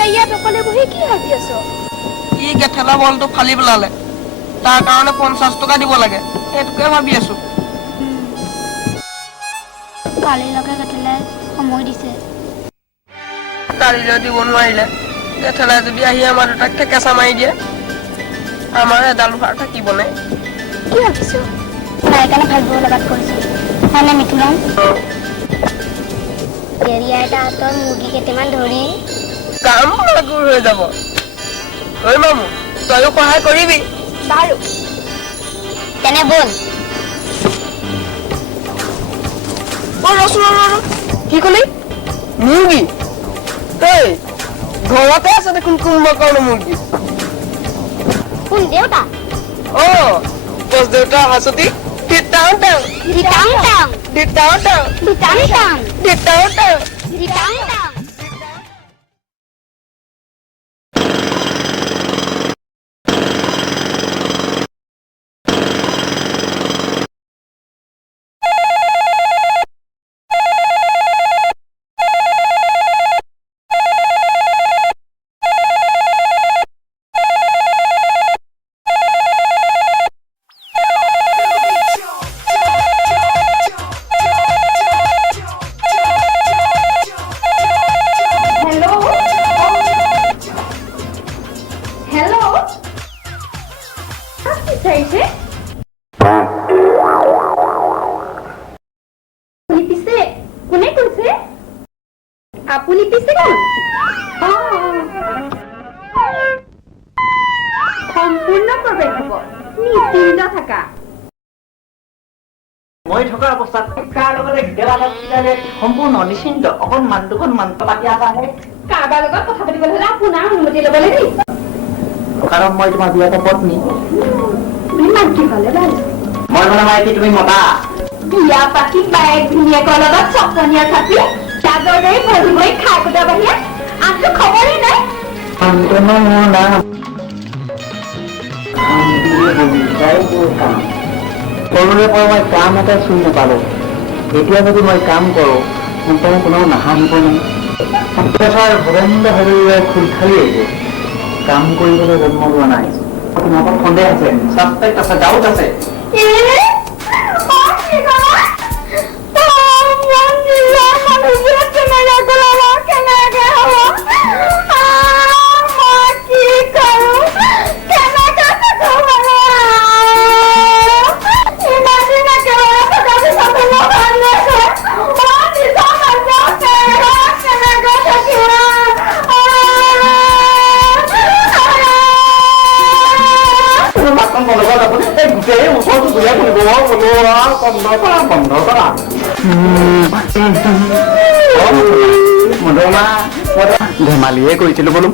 তই ইয়াত অকলে বহি কি ভাবি আছ? ই গেঠেলা বলটো ফালি পেলালে, তাৰ কাৰণে 50 টকা দিব লাগে, সেইটোকে ভাবি আছো। কালিলৈকে গেঠেলাই সময় দিছে। কালিলৈ দিব নোৱাৰিলে গেঠেলাই যদি আহি আমাৰ দুটাক ঠেকেচা মাৰি দিয়ে, আমাৰ এডাল ভাৰ থাকিবনে? কি ভাবিছ? তাই কাৰণে ভাবিব লগাত কৰিছো হয়নে মিথুনম? দেৰিয়া এটা হাতৰ মুৰ্গী কেইটামান ধৰি কাম মাগুৰ হৈ যাব। ঐ মামু, তইও সহায় কৰিবি। বাৰু তেনে বল। কি কলি? মুৰ্গী? এই ঘৰতে আছে দেখোন কোনোবা কাৰণে মুৰ্গী। কোন দেউতা? বছ দেউতা হাঁচতি দিতাও দিতাং টাং দিতাও দিতাং টাং দিতাও দিতাং টাং। আপুনি পিছে সম্পূৰ্ণ প্ৰৱেশ হ'ব, নিশ্চিন্ত থাকা। মই থকা অৱস্থাত কাৰ লগতে সম্পূৰ্ণ নিশ্চিন্ত অকণমান দুখনমান পাতি আহে। কাৰোবাৰ লগত কথা পাতিবলৈ হ'লে আপোনাৰ অনুমতি ল'ব লাগিব। কাৰণ মই তোমাৰ বিয়াত পত্নী। তুমি মাইকী হ'লে ভাল। মই মানে মাইকী, তুমি মতা। বিয়া পাতি বায়েক ধুনীয়াকৰ লগত চকনীয়া থাকি চাদৰ দৰে ভৰি ভৰি খাই কোটা বাহিৰে আনটো খবৰেই নাই। সৰুৰে পৰা মই কাম এটা চুই নাপালো। এতিয়া যদি মই কাম কৰো তেন্তে কোনো নাহাঁহিব নাই। ভগেন্দ্ৰ হৰিৰে খোল খালি আহিছে, কাম কৰিবলৈ জন্ম লোৱা নাই। তোমাকৰ সন্দেহ আছে, ছাছপেক্ট আছে, ডাউট আছে। ধেমালিয়ে কৰিছিলো বোলো।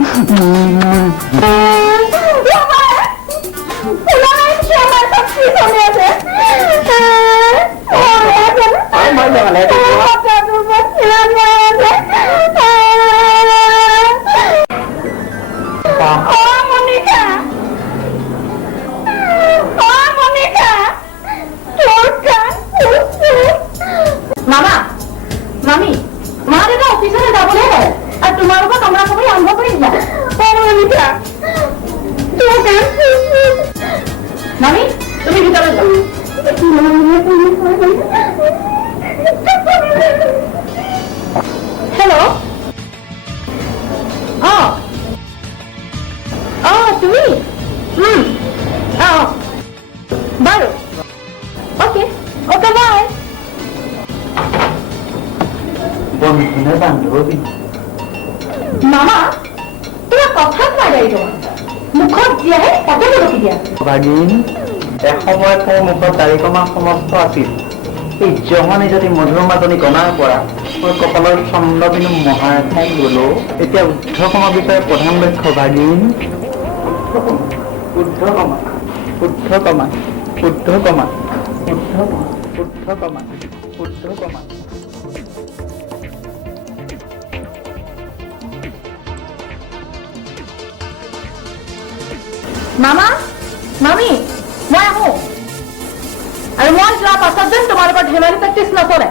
মামা তোমাৰ কথাত নাযায়, মুখত দিয়াহে পতকে ৰখি দিয়া। ভাগিন, এসময়ত মোৰ মুখত দাড়ি কমা সমস্ত আছিল। এই জহনী যদি মধুৰ মাজনী গণাৰ পৰা মোৰ কপালৰ চন্দ্ৰবিনু মহাৰেখাই গলো। এতিয়া উদ্ধকমা বিষয়ে প্ৰধান লক্ষ্য ভাগিন উদ্ধকমা উদ্ধকমা উদ্ধকমা উদ্ধকমা উদ্ধকমা উদ্ধকমা। মামা, মামী, মই আহো। আৰু মই যোৱাৰ পাছত যেন তোমালোকৰ ধেমালি প্ৰেক্টিচ নচলে।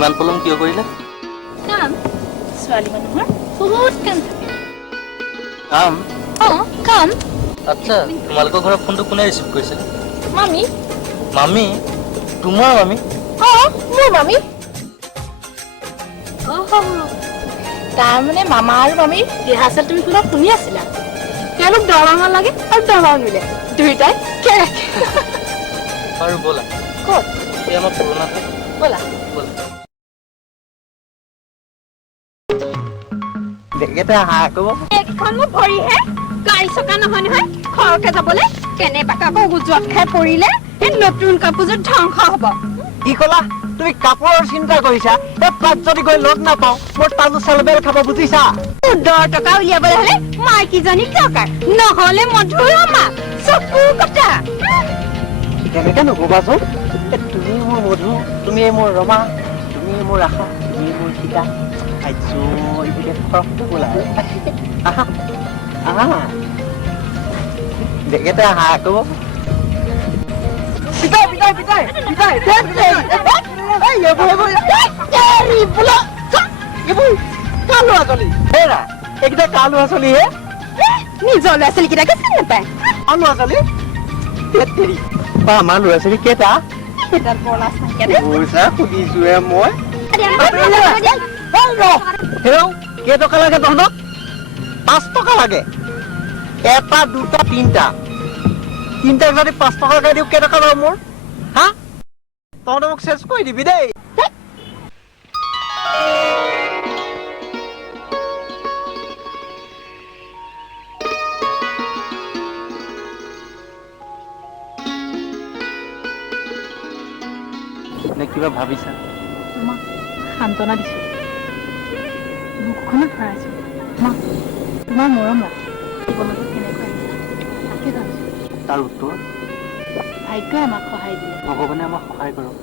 ইমান পলম কিয় কৰিলে? কাম ছোৱালী মানুহৰ বহুত কাম থাকে। কাম? কাম। আচ্ছা, তোমালোকৰ ঘৰৰ ফোনটো কোনে ৰিচিভ কৰিছিলে? মামী। মামী? তোমাৰ মামী? মোৰ মামী। তাৰমানে মামা আৰু মামীৰ ৰিহাৰ্চেল তুমি কোনোবা শুনি আছিলা? তেওঁলোক দৰঙা লাগে আৰু দৰঙা মিলে দুইটাই কেৰেকে। বাৰু ব'লা। ক'ত? এই আমাৰ পুৰণা ব'লা। ব'লা। দেখেতে আহা আকৌ। এইখন মোৰ ভৰিহে, গাড়ী চকা নহয় নহয় খৰকে যাবলৈ। কেনেবাকে আকৌ উজত খাই পৰিলে এই নতুন কাপোৰযোৰ ধ্বংস হ'ব। কি ক'লা? তুমি কাপোৰৰ চিন্তা কৰিছা? এই তাত যদি গৈ লগ নাপাওঁ মোৰ তালু চালবেল খাব বুজিছা? 10 টকা উলিয়াবলৈ হ'লে মাইকীজনীক দৰকাৰ, নহ'লে মধুৰমা চকু কটা। কেনেকে নকবাচোন? তুমি মোৰ মধু, তুমি মোৰ ৰমা, তুমি মোৰ আশা, তুমি মোৰ সীতা। আইজো এইবিলাক ফৰকটো বোলা। আহা আহা দেখেতে আহা আকৌ। পিতাই পিতাই পিতাই পিতাই কাৰ ল'ৰা ছোৱালী? হেৰা এইকেইটা কাৰ ল'ৰা ছোৱালী হে? নিজৰ ল'ৰা ছোৱালীকেইটাকে চিনি নাপায়। কাৰ ল'ৰা ছোৱালী? আমাৰ ল'ৰা ছোৱালী কেইটা? সেইডাল বৰ লাজ নাইকিয়া দেই। পইচা সুধিছোহে মই। হেৰৌ কেইটকা লাগে তহঁতক? 5 টকা লাগে। এটা দুটা তিনিটা তিনিটাক যদি 5 টকাকে দিওঁ কেইটকা ল'ব মোৰ? হা তহঁতে মোক চেঞ্জ কৰি দিবি দেই। নে কিবা ভাবিছা? তোমাক সান্তনা দিছোঁ, মুখখনত ভৰাইছোঁ। মা তোমাৰ মৰম ৰাখি জীৱনটো কেনেকৈ আহিছে তাকে ভাবিছোঁ। তাৰ উত্তৰ ভাগ্যই আমাক সহায় দিলে। ভগৱানে আমাক সহায় কৰক।